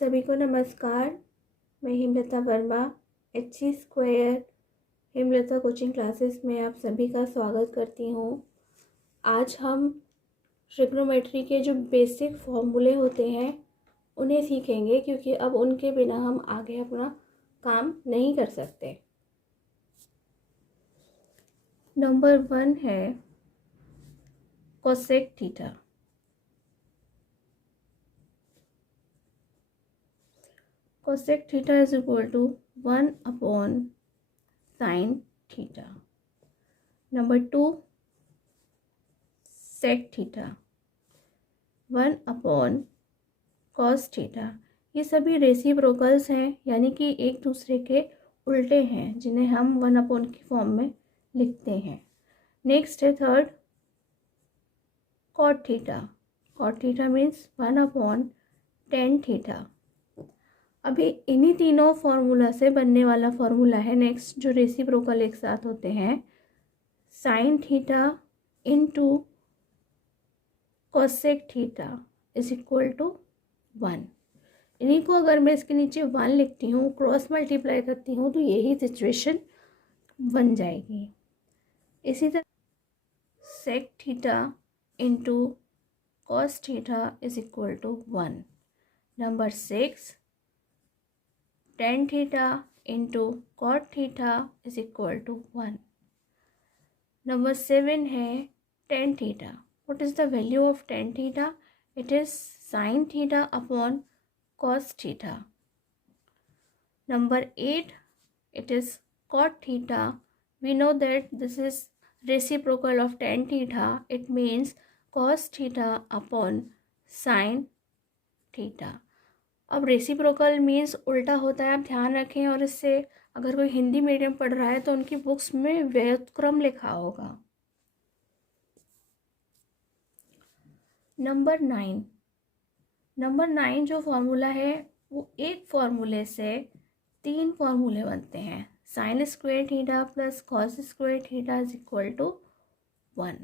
सभी को नमस्कार। मैं Hemlata Verma HC² Hemlata coaching classes में आप सभी का स्वागत करती हूँ। आज हम ट्रिग्नोमेट्री के जो बेसिक फॉर्मूले होते हैं उन्हें सीखेंगे, क्योंकि अब उनके बिना हम आगे अपना काम नहीं कर सकते। नंबर 1 है cosec theta. Cosec theta is equal to 1 upon sin theta. Number 2, sec theta 1 upon cos theta. ये सभी रेसिप्रोकल्स हैं, यानी कि एक दूसरे के उल्टे हैं, जिन्हें हम 1 अपॉन की फॉर्म में लिखते हैं। नेक्स्ट है third cot theta. Cot theta means 1 upon tan theta. अभी इन्हीं तीनों फार्मूला से बनने वाला फार्मूला है नेक्स्ट, जो रेसिप्रोकल एक साथ होते हैं, sine theta into cosec theta is equal to 1। इन्हीं को अगर मैं इसके नीचे 1 लिखती हूँ, क्रॉस मल्टीप्लाई करती हूँ, तो यही सिचुएशन बन जाएगी। इसी तरह sec theta into cos theta is equal to 1। Number 6, tan theta into cot theta is equal to 1. Number 7 है tan theta. What is the value of tan theta? It is sin theta upon cos theta. Number 8, it is cot theta. We know that this is reciprocal of tan theta. It means cos theta upon sin theta. अब reciprocal means उल्टा होता है, आप ध्यान रखें। और इससे अगर कोई हिंदी मीडियम पढ़ रहा है तो उनकी बुक्स में व्युत्क्रम लिखा होगा। नंबर 9 जो फॉर्मूला है वो एक फॉर्मूले से 3 फॉर्मूले बनते हैं। Sine square theta plus cos square theta is equal to 1।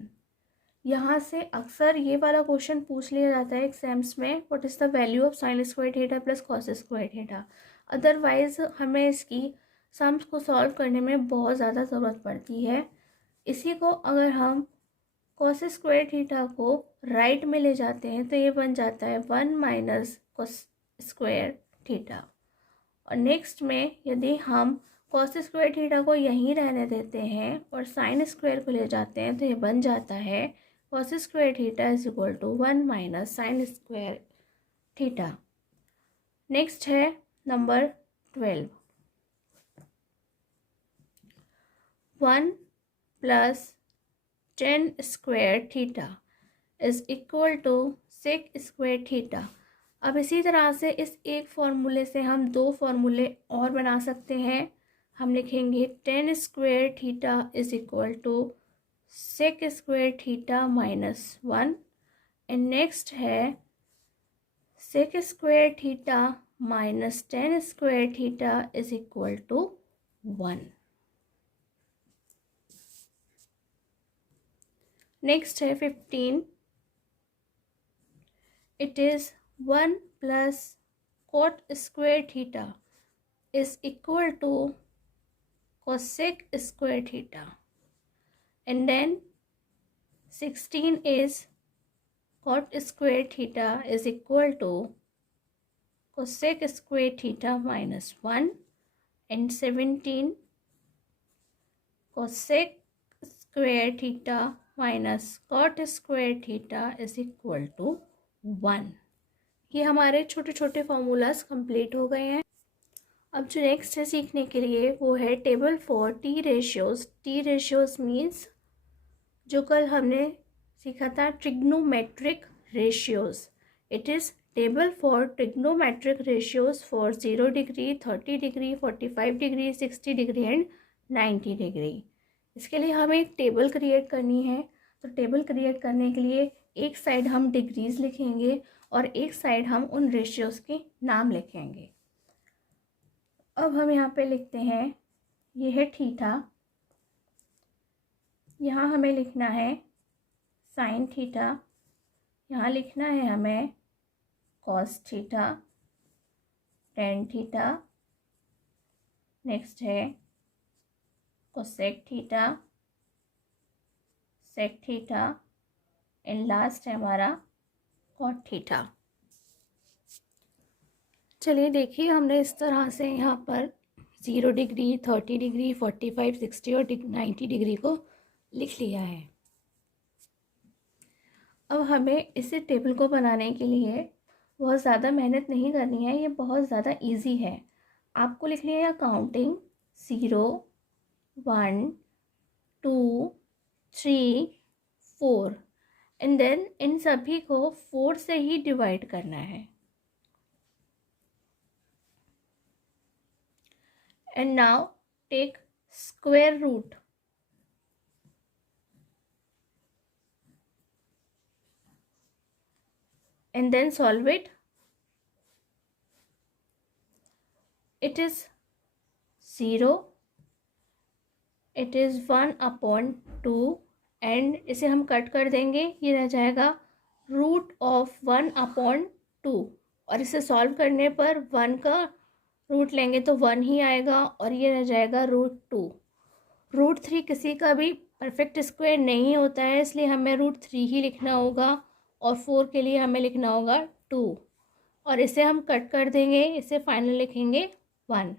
यहाँ से अक्सर ये वाला क्वेश्चन पूछ लिया जाता है एग्जाम्स में, what is the value of sine square theta plus cos square theta. Otherwise हमें इसकी सम्स को सॉल्व करने में बहुत ज़्यादा ज़रूरत पड़ती है। इसी को अगर हम कॉस स्क्वायर थीटा को राइट में ले जाते हैं तो ये बन जाता है 1 माइनस कॉस स्क्वायर थीटा। और नेक्स्ट में यदि हम कॉस स्क्वायर थीटा को यहीं रहने देते हैं और साइन स्क्वायर को ले जाते हैं तो ये बन जाता है cos square theta is equal to 1 minus sine square theta. Next है number 12, 1 plus tan square theta is equal to sec square theta. अब इसी तरह से इस एक फॉर्मूले से हम 2 फॉर्मूले और बना सकते हैं। हम लिखेंगे tan square theta is equal to sec square theta minus 1 and next है sec square theta minus tan square theta is equal to 1। Next है 15, it is 1 plus cot square theta is equal to cosec square theta. And then 16 is cot square theta is equal to cosec square theta minus 1 and 17 cosec square theta minus cot square theta is equal to 1। ये हमारे छोटे छोटे formulas complete हो गए हैं। अब जो next है सीखने के लिए वो है table for T ratios. T ratios means जो कल हमने सीखा था trigonometric ratios. It is table for trigonometric ratios for 0 degree, 30 degree, 45 degree, 60 degree and 90 degree. इसके लिए हमें एक टेबल क्रिएट करनी है। तो टेबल क्रिएट करने के लिए एक साइड हम डिग्रीज लिखेंगे और एक साइड हम उन रेशियोज के नाम लिखेंगे। अब हम यहाँ पे लिखते हैं, ये है थीटा, यहाँ हमें लिखना है साइन थीटा, यहाँ लिखना है हमें cos theta, tan theta, next है cosec theta, sec theta and last है हमारा कॉट थीटा। चलिए देखिए, हमने इस तरह से यहाँ पर 0 डिग्री, 30 डिग्री, 45, 60 और 90 डिग्री को लिख लिया है। अब हमें इस टेबल को बनाने के लिए बहुत ज़्यादा मेहनत नहीं करनी है, ये बहुत ज़्यादा इजी है। आपको लिखनी है काउंटिंग 0, 1, 2, 3, 4 एंड देन इन सभी को 4 से ही डिवाइड करना है। And now take square root, and then solve it. It is 0, it is 1/2 and इसे हम कट कर देंगे, ये रह जाएगा √1/2 और इसे सॉल्व करने पर 1 का रूट लेंगे तो 1 ही आएगा और ये रह जाएगा √2। √3 किसी का भी परफेक्ट स्क्वायर नहीं होता है, इसलिए हमें √3 ही लिखना होगा और 4 के लिए हमें लिखना होगा 2 और इसे हम कट कर देंगे, इसे फाइनल लिखेंगे 1।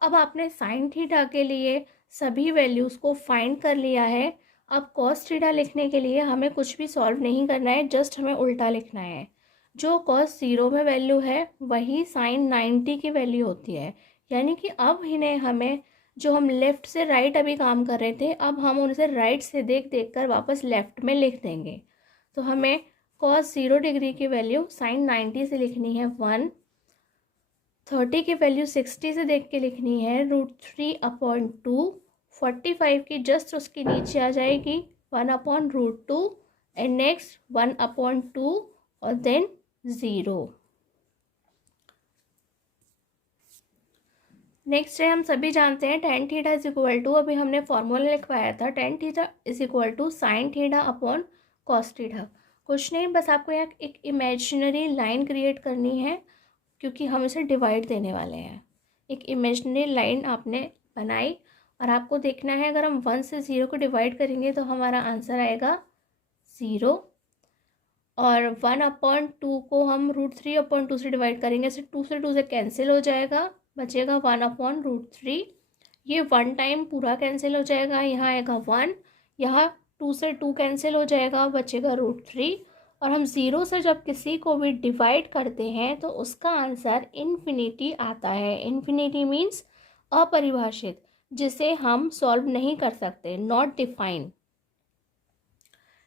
अब आपने साइन थीटा के लिए सभी वैल्यूज़ को फाइंड कर लिया है। अब कॉस थीटा लिखने के लिए हमें कुछ भी सॉल्व नहीं करना है, जस्ट हमें उल्टा लिखना है। जो कॉस 0 में वैल्यू है वही साइन 90 की वैल्यू होती है, यानी कि अब इन्हें हमें, जो हम लेफ़्ट से राइट अभी काम कर रहे थे, अब हम उनसे राइट से देख देख कर वापस लेफ़्ट में लिख देंगे। तो हमें कॉस 0 डिग्री की वैल्यू साइन 90 से लिखनी है 1, 30 की वैल्यू 60 से देख के लिखनी है √3/2, 45 की जस्ट उसके नीचे आ जाएगी 1/√2 एंड नेक्स्ट 1/2 और देन 0। नेक्स्ट है, हम सभी जानते हैं tan theta is equal to, अभी हमने फॉर्मूला लिखवाया था, tan theta is equal to sine theta upon cos theta. कुछ नहीं, बस आपको यहाँ एक इमेजिनरी लाइन क्रिएट करनी है क्योंकि हम इसे डिवाइड देने वाले हैं। एक इमेजिनरी लाइन आपने बनाई और आपको देखना है, अगर हम 1 से 0 को डिवाइड करेंगे तो हमारा आंसर आएगा 0 और 1/2 को हम √3/2 से डिवाइड करेंगे, इसे 2 से कैंसिल हो जाएगा, बचेगा 1/√3। ये 1 टाइम पूरा कैंसिल हो जाएगा, यहाँ आएगा 1, यहाँ 2 से 2 कैंसिल हो जाएगा, बचेगा √3। और हम 0 से जब किसी को भी डिवाइड करते हैं तो उसका आंसर इन्फिनिटी आता है। इन्फिनिटी मीन्स अपरिभाषित, जिसे हम सॉल्व नहीं कर सकते, नॉट डिफाइन।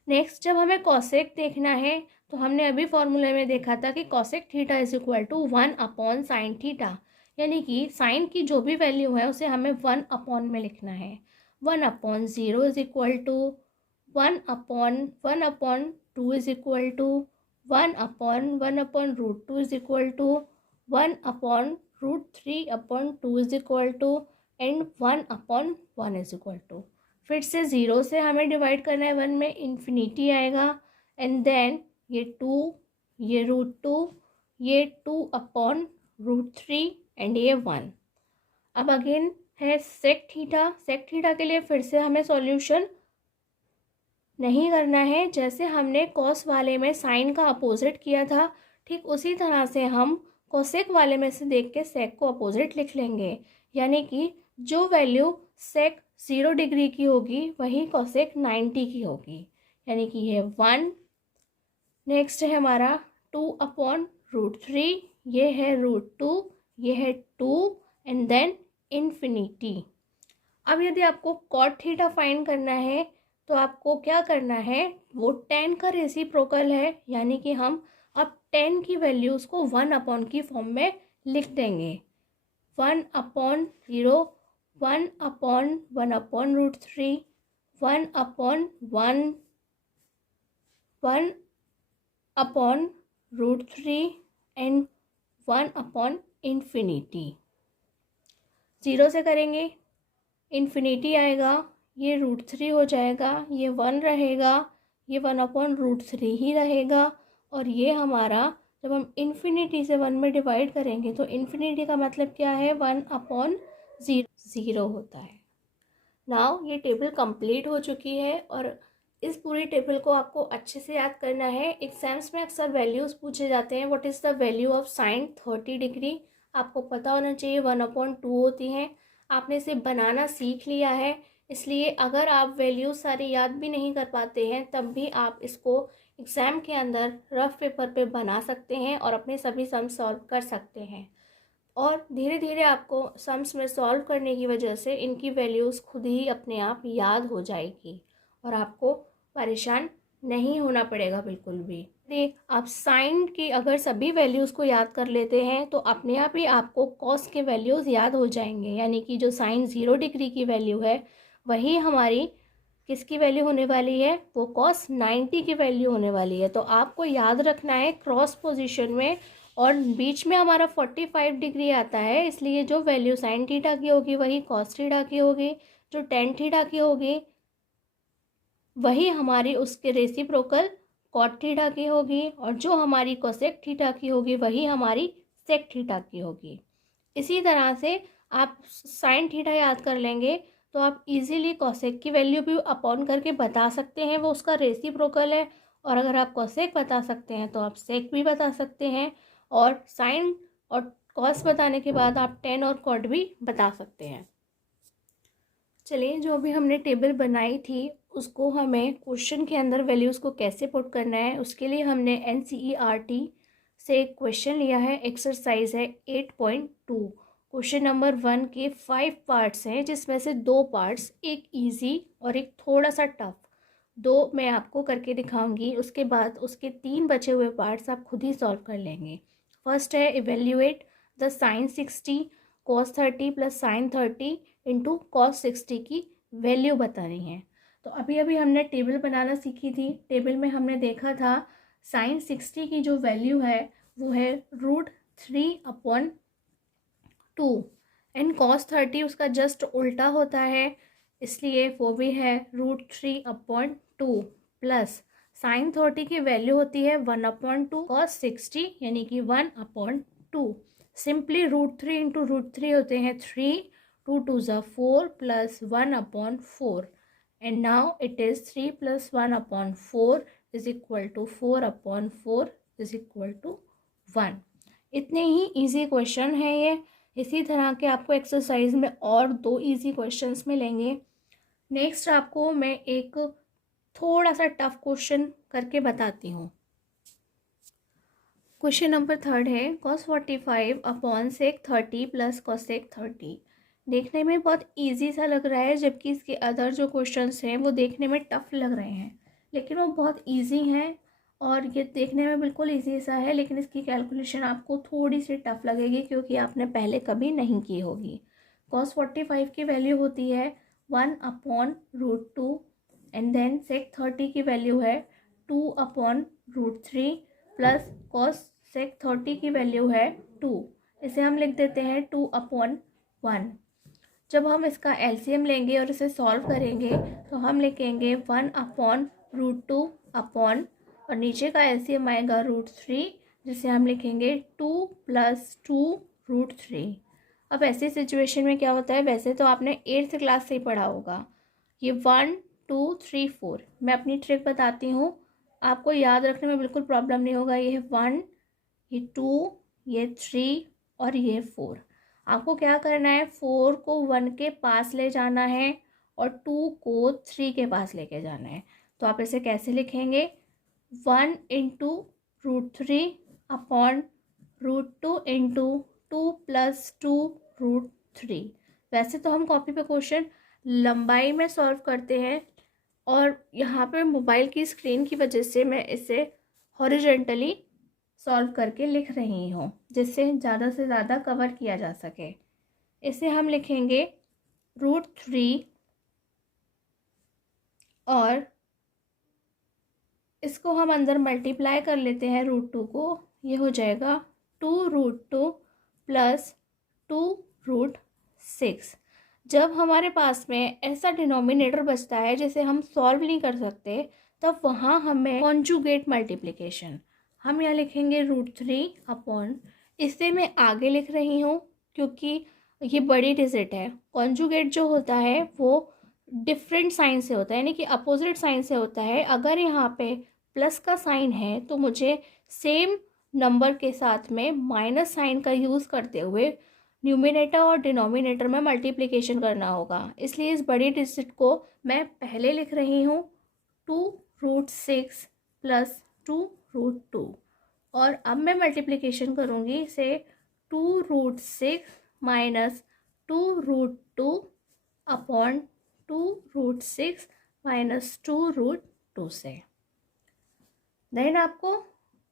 नेक्स्ट, जब हमें कॉसेक देखना है तो हमने अभी फॉर्मूले में देखा था कि cosec theta is equal to 1/sin theta, यानी कि साइन की जो भी वैल्यू है उसे हमें 1 में लिखना है। 1/0 is equal to 1/1/2 is equal to 1/1/√2 is equal to 1/√3/2 is equal to and 1/1 is equal to. फिर से 0 से हमें डिवाइड करना है 1 में, इन्फिनिटी आएगा एंड देन ये 2, ये √2, ये 2/√3 एंड ये 1। अब अगेन है सेक थीटा। सेक थीटा के लिए फिर से हमें सॉल्यूशन नहीं करना है, जैसे हमने कॉस वाले में साइन का अपोजिट किया था ठीक उसी तरह से हम कोसेक वाले में से देख के सेक को अपोजिट लिख लेंगे, यानी कि जो वैल्यू सेक 0 डिग्री की होगी वही कोसेक 90 की होगी, यानी कि ये 1। नेक्स्ट है हमारा 2/√3, ये है √2, ये है 2 एंड देन इन्फिनिटी। अब यदि आपको कॉट थीटा फाइंड करना है तो आपको क्या करना है, वो 10 का रेसिप्रोकल है, यानी कि हम अब 10 की वैल्यूज़ को 1/ की फॉर्म में लिख देंगे। 1/0, 1/1/√3, 1/1, 1/√3 एंड 1/इन्फिनिटी। 0 से करेंगे, इन्फिनिटी आएगा, ये √3 हो जाएगा, ये 1 रहेगा, ये 1/√3 ही रहेगा और ये हमारा जब हम इन्फिनिटी से 1 में डिवाइड करेंगे तो इन्फिनिटी का मतलब क्या है, 1/0 ज़ीरो होता है। नाउ ये टेबल कंप्लीट हो चुकी है और इस पूरी टेबल को आपको अच्छे से याद करना है। एग्जाम्स में अक्सर वैल्यूज़ पूछे जाते हैं। What is the value of sine 30 degree, आपको पता होना चाहिए 1/2 होती हैं। आपने इसे बनाना सीख लिया है, इसलिए अगर आप वैल्यूज सारी याद भी नहीं कर पाते हैं तब भी आप इसको एग्ज़ाम के अंदर रफ पेपर पे बना सकते हैं और अपने सभी सम सॉल्व कर सकते हैं। और धीरे धीरे आपको सम्स में सॉल्व करने की वजह से इनकी वैल्यूज़ खुद ही अपने आप याद हो जाएगी और आपको परेशान नहीं होना पड़ेगा बिल्कुल भी। आप साइन की अगर सभी वैल्यूज़ को याद कर लेते हैं तो अपने आप ही आपको कॉस के वैल्यूज़ याद हो जाएंगे, यानी कि जो साइन 0 डिग्री की वैल्यू है वही हमारी किसकी वैल्यू होने वाली है, वो कॉस 90 की वैल्यू होने वाली है। तो आपको याद रखना है क्रॉस पोजीशन में, और बीच में हमारा 45 डिग्री आता है, इसलिए जो वैल्यू साइन थीटा की होगी वही कॉस थीटा की होगी, जो टेन थीटा की होगी वही हमारी उसके रेसिप्रोकल कॉट थीटा की होगी, और जो हमारी कोसेक थीटा की होगी वही हमारी सेक थीटा की होगी। इसी तरह से आप साइन थीटा याद कर लेंगे तो आप इजीली कोसेक की वैल्यू भी अपॉन करके बता सकते हैं, वो उसका रेसिप्रोकल है। और अगर आप कोसेक बता सकते हैं तो आप सेक भी बता सकते हैं, और साइन और कॉस बताने के बाद आप टेन और कॉट भी बता सकते हैं। चलिए, जो भी हमने टेबल बनाई थी उसको हमें क्वेश्चन के अंदर वैल्यूज़ को कैसे पुट करना है, उसके लिए हमने NCERT से एक क्वेश्चन लिया है। एक्सरसाइज है 8.2। क्वेश्चन नंबर 1 के 5 पार्ट्स हैं, जिसमें से 2 पार्ट्स, एक इजी और एक थोड़ा सा टफ, 2 मैं आपको करके दिखाऊंगी। उसके बाद उसके 3 बचे हुए पार्ट्स आप खुद ही सॉल्व कर लेंगे। फर्स्ट है evaluate the sine 60 cos 30 plus sine 30 into cos 60 की वैल्यू बतानी है। तो अभी अभी हमने टेबल बनाना सीखी थी। टेबल में हमने देखा था साइन 60 की जो वैल्यू है वो है √3/2 एंड cos 30 उसका जस्ट उल्टा होता है, इसलिए वो भी है √3/2 प्लस साइन 30 की वैल्यू होती है 1/2 cos 60 यानी कि 1/2। सिंपली √3 इंटू √3 होते हैं 3, 2 2 ज़ा 4 plus 1/4 and now it is 3 plus 1/4 is equal to 4/4 is equal to 1। इतने ही इजी क्वेश्चन है ये। इसी तरह के आपको एक्सरसाइज में और 2 इजी क्वेश्चंस मिलेंगे। नेक्स्ट आपको मैं एक थोड़ा सा टफ क्वेश्चन करके बताती हूँ। क्वेश्चन नंबर 3 है cos 45/sec 30 प्लस cosec 30। देखने में बहुत इजी सा लग रहा है, जबकि इसके अदर जो क्वेश्चंस हैं वो देखने में टफ लग रहे हैं, लेकिन वो बहुत इजी हैं। और ये देखने में बिल्कुल इजी सा है, लेकिन इसकी कैलकुलेशन आपको थोड़ी सी टफ लगेगी क्योंकि आपने पहले कभी नहीं की होगी। cos 45 की वैल्यू होती है 1/√2 एंड देन sec 30 की वैल्यू है 2/√3 प्लस cos sec 30 की वैल्यू है 2। इसे हम लिख देते हैं 2/1। जब हम इसका LCM लेंगे और इसे सॉल्व करेंगे तो हम लिखेंगे 1/√2 अपॉन, और नीचे का LCM आएगा √3, जिसे हम लिखेंगे 2 + 2√3। अब ऐसी सिचुएशन में क्या होता है, वैसे तो आपने 8th क्लास से ही पढ़ा होगा, ये 1 2 3 4। मैं अपनी ट्रिक बताती हूँ, आपको याद रखने में बिल्कुल प्रॉब्लम नहीं होगा। ये है 1, ये 2, ये 3 और ये 4। आपको क्या करना है, 4 को 1 के पास ले जाना है और 2 को 3 के पास लेके जाना है। तो आप इसे कैसे लिखेंगे, 1 इंटू √3 अपॉन √2 इंटू 2 + 2√3। वैसे तो हम कॉपी पे क्वेश्चन लंबाई में सॉल्व करते हैं, और यहाँ पे मोबाइल की स्क्रीन की वजह से मैं इसे हॉरिजॉन्टली सॉल्व करके लिख रही हूँ, जिससे ज़्यादा से ज़्यादा कवर किया जा सके। इसे हम लिखेंगे √3 और इसको हम अंदर मल्टीप्लाई कर लेते हैं √2 को। ये हो जाएगा 2√2 प्लस 2√6। जब हमारे पास में ऐसा डिनोमिनेटर बचता है जिसे हम सॉल्व नहीं कर सकते, तब वहाँ हमें कॉन्जुगेट मल्टीप्लिकेशन, हम यहाँ लिखेंगे √3 इसे मैं आगे लिख रही हूँ क्योंकि ये बड़ी डिजिट है। कॉन्जुगेट जो होता है वो डिफरेंट साइन से होता है, यानी कि अपोजिट साइन से होता है। अगर यहाँ पे प्लस का साइन है तो मुझे सेम नंबर के साथ में माइनस साइन का यूज़ करते हुए न्यूमिनेटर और डिनोमिनेटर में मल्टीप्लिकेशन करना होगा। इसलिए इस बड़ी डिजिट को मैं पहले लिख रही हूँ 2√6 प्लस 2√2, और अब मैं मल्टीप्लिकेशन करूँगी इसे 2√6 माइनस 2√2 अपॉन 2√6 माइनस 2√2 से। देन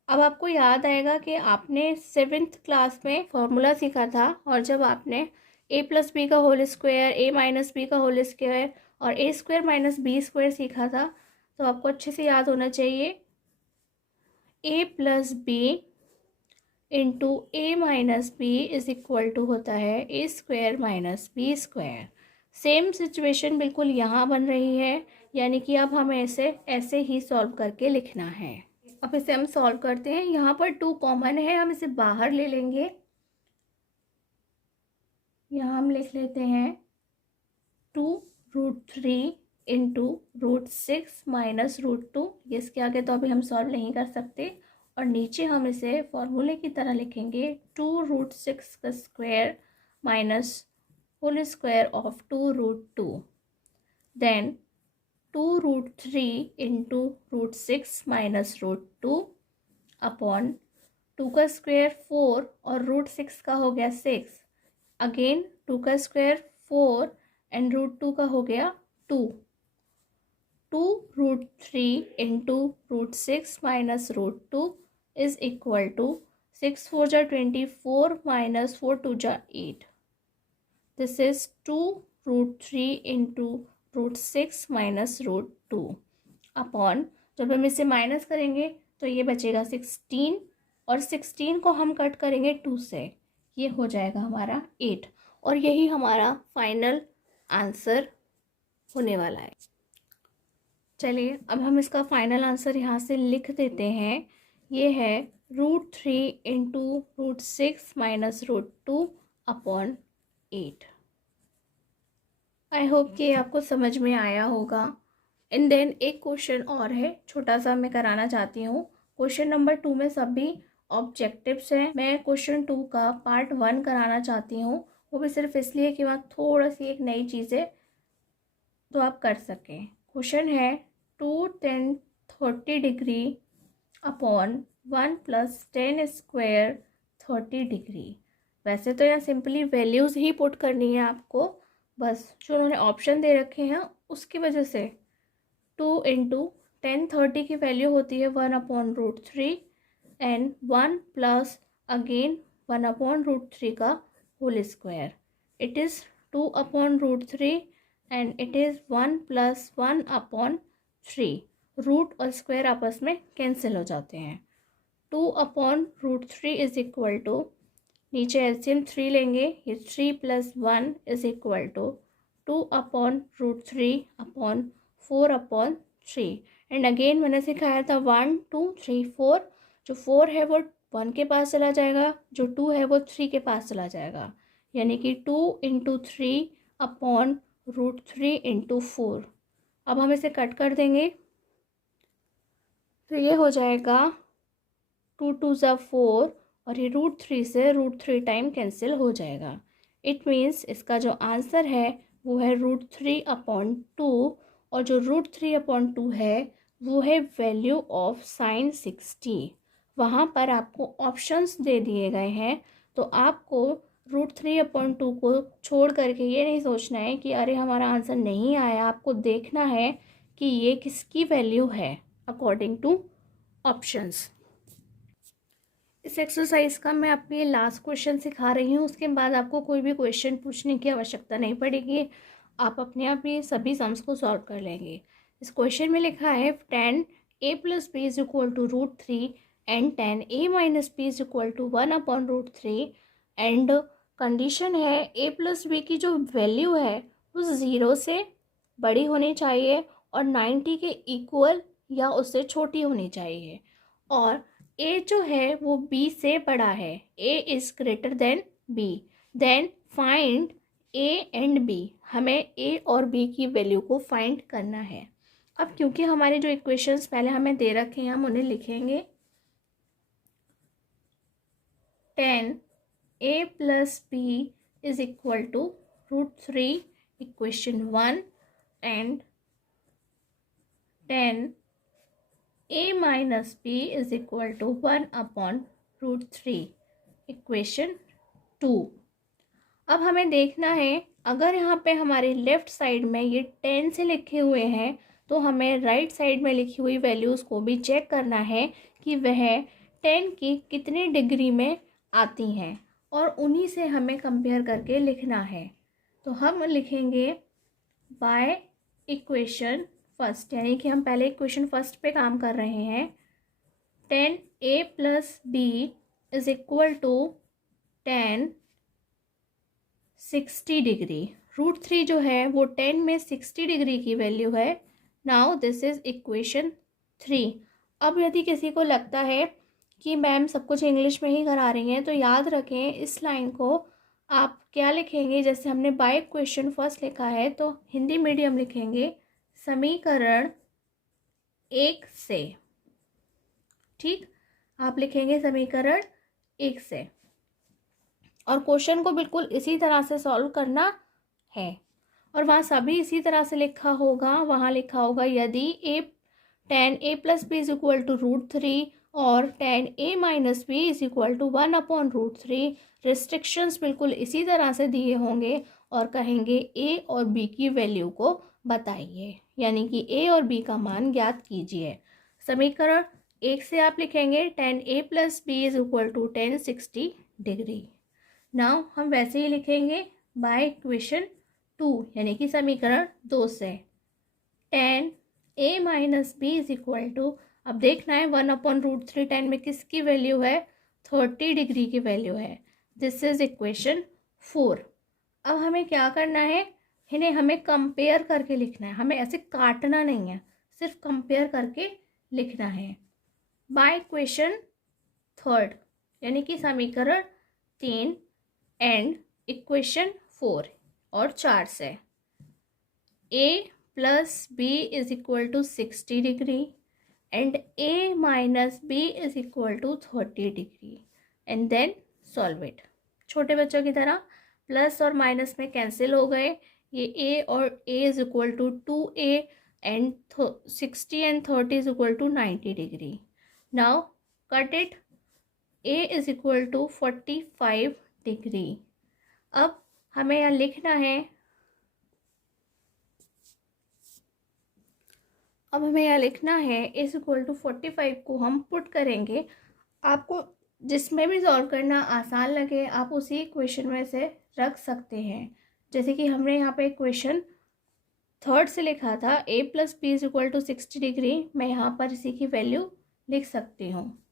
अब आपको याद आएगा कि आपने 7th क्लास में फॉर्मूला सीखा था, और जब आपने a+b का होल स्क्वायर, a-b का होल स्क्वायर और a² - b² सीखा था, तो आपको अच्छे से याद होना चाहिए a+b into a-b is equal to होता है a² - b²। सेम सिचुएशन बिल्कुल यहाँ बन रही है, यानी कि अब हमें इसे ऐसे ही सॉल्व करके लिखना है। अब इसे हम सॉल्व करते हैं। यहाँ पर 2 कॉमन है, हम इसे बाहर ले लेंगे। यहाँ हम लिख लेते हैं 2√3 इंटू √6 माइनस √2। इसके आगे तो अभी हम सॉल्व नहीं कर सकते, और नीचे हम इसे फॉर्मूले की तरह लिखेंगे 2√6 का square minus whole square of 2√2। Then 2√3 into √6 minus √2 upon 2 का स्क्वायर 4 और √6 का हो गया 6। अगेन 2 का स्क्वायर 4 एंड √2 का हो गया 2। 2√3 into √6 minus √2 is equal to 6 4 जा 24 माइनस 4 2 जा 8। This is 2√3 into √6 minus √2 upon, जब हम इसे माइनस करेंगे तो ये बचेगा 16, और 16 को हम कट करेंगे 2 से, ये हो जाएगा हमारा 8, और यही हमारा फाइनल आंसर होने वाला है। चलिए अब हम इसका फाइनल आंसर यहाँ से लिख देते हैं। ये है √3 into √6 minus √2 upon 8। I hope कि आपको समझ में आया होगा। एंड देन एक क्वेश्चन और है, छोटा सा मैं कराना चाहती हूँ। क्वेश्चन नंबर 2 में सभी ऑब्जेक्टिव्स हैं। मैं क्वेश्चन 2 का पार्ट 1 कराना चाहती हूँ, वो भी सिर्फ इसलिए कि वहाँ थोड़ा सी एक नई चीज़ें तो आप कर सकें। क्वेश्चन है 2 tan 30 degree upon 1 + tan square 30 degree. वैसे तो यहाँ सिंपली वैल्यूज़ ही पुट करनी है आपको, बस जो उन्होंने ऑप्शन दे रखे हैं उसकी वजह से 2 इंटू tan 30 की वैल्यू होती है 1/√3 एंड 1 प्लस अगेन 1/√3 का whole square. It is 2/√3 and it is 1 + 1/3। Root और स्क्वायर आपस में कैंसिल हो जाते हैं। 2/√3 इज इक्वल टू, नीचे एलसीएम 3 लेंगे, ये 3 + 1 is equal to 2/√3 upon 4/3। And again मैंने सिखाया था 1 2 3 4। जो 4 है वो 1 के पास चला जाएगा, जो 2 है वो 3 के पास चला जाएगा, यानी कि 2 × 3/√3 × 4। अब हम इसे कट कर देंगे, तो ये हो जाएगा 2 2 ज़ा 4, और ये √3 से √3 टाइम कैंसिल हो जाएगा। इट मीन्स इसका जो आंसर है वो है √3/2, और जो √3/2 है वो है वैल्यू ऑफ sin 60। वहाँ पर आपको ऑप्शंस दे दिए गए हैं, तो आपको √3/2 को छोड़ करके ये नहीं सोचना है कि अरे हमारा आंसर नहीं आया। आपको देखना है कि ये किसकी वैल्यू है अकॉर्डिंग टू ऑप्शंस। इस एक्सरसाइज का मैं आपको लास्ट क्वेश्चन सिखा रही हूँ, उसके बाद आपको कोई भी क्वेश्चन पूछने की आवश्यकता नहीं पड़ेगी, आप अपने आप ही सभी सम्स को सॉल्व कर लेंगे। इस क्वेश्चन में लिखा है tan a + b is equal to √3 and tan a - b is equal to 1/√3, and condition है a + b की जो वैल्यू है वो 0 से बड़ी होनी चाहिए और 90 के इक्वल या उससे छोटी होनी चाहिए, और ए जो है वो बी से बड़ा है, A is greater than B, then find A and B, हमें ए और बी की वैल्यू को फाइंड करना है। अब क्योंकि हमारे जो इक्वेशंस पहले हमें दे रखे हैं हम उन्हें लिखेंगे। 10a plus b is equal to √3 equation 1 and 10a minus b is equal to 1 upon √3 equation 2। अब हमें देखना है, अगर यहाँ पे हमारे लेफ्ट साइड में ये 10 से लिखे हुए हैं तो हमें राइट साइड में लिखी हुई वैल्यूज़ को भी चेक करना है कि वह 10 की कितनी डिग्री में आती हैं और उन्हीं से हमें कंपेयर करके लिखना है। तो हम लिखेंगे बाय इक्वेशन फर्स्ट, यानी कि हम पहले इक्वेशन फर्स्ट पे काम कर रहे हैं। 10a plus B is equal to 10 60 degree. √3 जो है वो 10 में 60 डिग्री की वैल्यू है। Now this is equation 3। अब यदि किसी को लगता है कि मैम सब कुछ इंग्लिश में ही करा रही हैं तो याद रखें इस लाइन को आप क्या लिखेंगे, जैसे हमने बाय इक्वेशन फर्स्ट लिखा है तो हिंदी मीडियम लिखेंगे समीकरण 1 से। ठीक, आप लिखेंगे समीकरण 1 से और क्वेश्चन को बिल्कुल इसी तरह से सॉल्व करना है और वहाँ सभी इसी तरह से लिखा होगा। वहाँ लिखा होगा यदि 10a plus B is equal to √3 और 10a minus B is equal to 1 upon √3, restrictions बिल्कुल इसी तरह से दिए होंगे और कहेंगे a और b की वैल्यू को बताइए, यानी कि a और b का मान ज्ञात कीजिए। समीकरण 1 से आप लिखेंगे 10a plus B is equal to 1060 degree. Now हम वैसे ही लिखेंगे बाय इक्वेशन 2, यानी कि समीकरण 2 से 10a minus B is equal to, अब देखना है 1 अपॉन √3 10 में किसकी वैल्यू है, 30 डिग्री की वैल्यू है। This is equation 4। अब हमें क्या करना है, इन्हें हमें कंपेयर करके लिखना है, हमें ऐसे काटना नहीं है, सिर्फ कंपेयर करके लिखना है। बाय इक्वेशन 3 यानी कि समीकरण 3 एंड इक्वेशन 4 और 4 से a plus B is equal to 60 degree and a minus B is equal to 30 degree and then solve it. छोटे बच्चों की तरह प्लस और माइनस में कैंसिल हो गए, ये a और a is equal to 2a and 60 and 30 is equal to 90 degree. Now cut it, a is equal to 45 degree. अब हमें यहाँ लिखना है, इज इक्वल टू 45 को हम पुट करेंगे। आपको जिसमें भी सॉल्व करना आसान लगे आप उसी इक्वेशन में से रख सकते हैं। जैसे कि हमने यहाँ पे इक्वेशन 3 से लिखा था a plus B is equal to 60 degree, मैं यहाँ पर इसी की वैल्यू लिख सकती हूँ।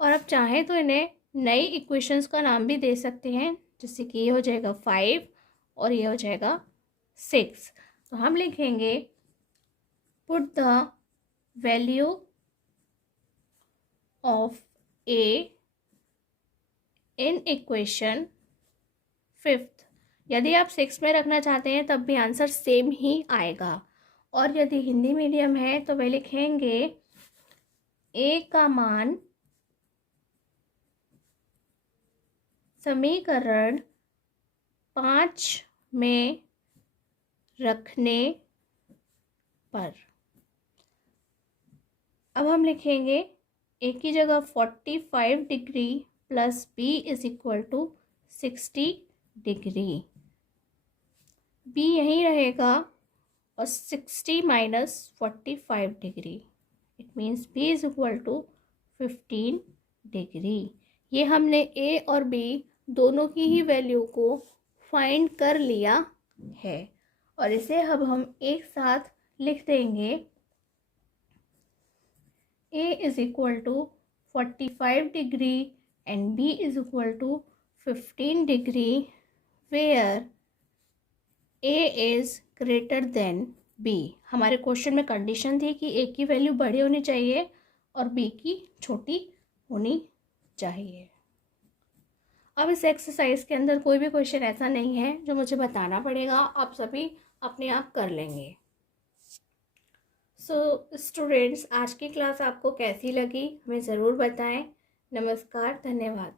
और अब चाहें तो इन्हें नई इक्वेशंस का नाम भी दे सकते हैं, जैसे कि ये हो जाएगा 5 और ये हो जाएगा 6। तो हम लिखेंगे put the value of a in equation 5। यदि आप 6 में रखना चाहते हैं तब भी आंसर सेम ही आएगा, और यदि हिंदी मीडियम है तो वह लिखेंगे a का मान समीकरण 5 में रखने पर। अब हम लिखेंगे a की जगह 45 degree plus b is equal to 60 degree, b यहीं रहेगा और 60 minus 45 degree, it means b is equal to 15 degree. ये हमने a और b दोनों की ही वैल्यू को फाइंड कर लिया है और इसे अब हम एक साथ लिख देंगे। a is equal to 45 degree and b is equal to 15 degree where a is greater than b। हमारे क्वेश्चन में कंडीशन थी कि a की वैल्यू बड़ी होनी चाहिए और बी की छोटी होनी चाहिए। अब इस एक्सरसाइज के अंदर कोई भी क्वेश्चन ऐसा नहीं है जो मुझे बताना पड़ेगा, आप सभी अपने आप कर लेंगे। सो स्टूडेंट्स, आज की क्लास आपको कैसी लगी हमें ज़रूर बताएं। नमस्कार, धन्यवाद।